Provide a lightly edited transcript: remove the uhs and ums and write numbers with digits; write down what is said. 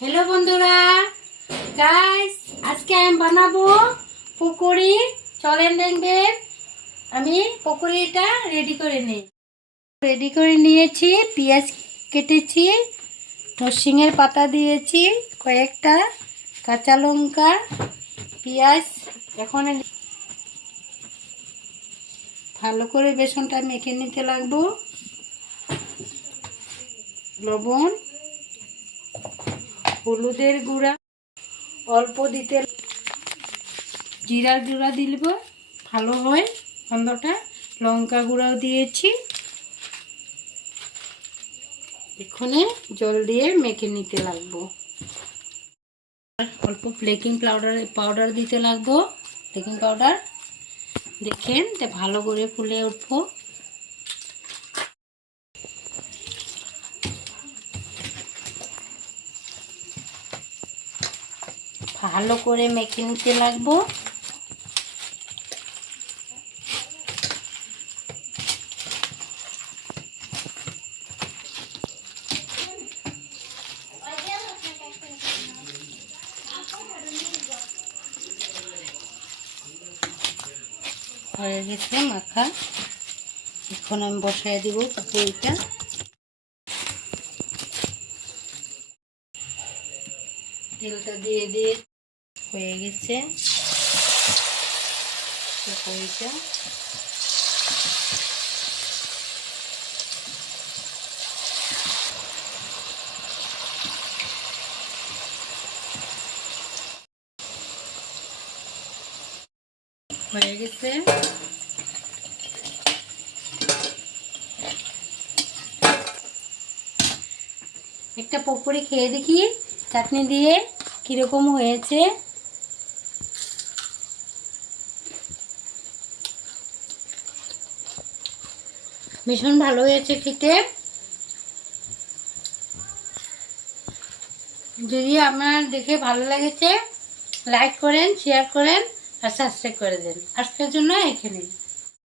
Hello बंधुरा guys आज के আমি বানাবো পকোড়ি চলেন দেখবেন আমি পকোড়িটা রেডি করে নিয়েছি পেঁয়াজ কেটেছি নরসিংহের পাতা দিয়েছি কয়েকটা কাঁচা লঙ্কা পেঁয়াজ এখন ভালো করে বেসনটা মেখে নিতে লাগবো লবণ হলুদের গুঁড়া অল্প দিতে জিরার গুঁড়া দিলব ভালো হয় গন্ধটা লঙ্কা গুঁড়াও দিয়েছি এখানে জল দিয়ে মেখে নিতে লাগবো অল্প বেকিং পাউডার দিতে লাগবো বেকিং পাউডার দেখেন তে ভালো করে ফুলে উঠবো ভালো করে মেখে নিতে লাগবো হয়ে গেছে মাখা এখন আমি বসায় দিব পকোড়িটা তেলটা দিয়ে হয়ে গেছে পকোড়িটা হয়ে গেছে একটা পকোড়ি খেয়ে দেখি চাটনি দিয়ে কিরকম হয়েছে ভীষণ ভালো হয়েছে খেতে যদি আপনার দেখে ভালো লেগেছে লাইক করেন শেয়ার করেন আর সাবস্ক্রাইব করে দেন আজকের জন্য এখানেই।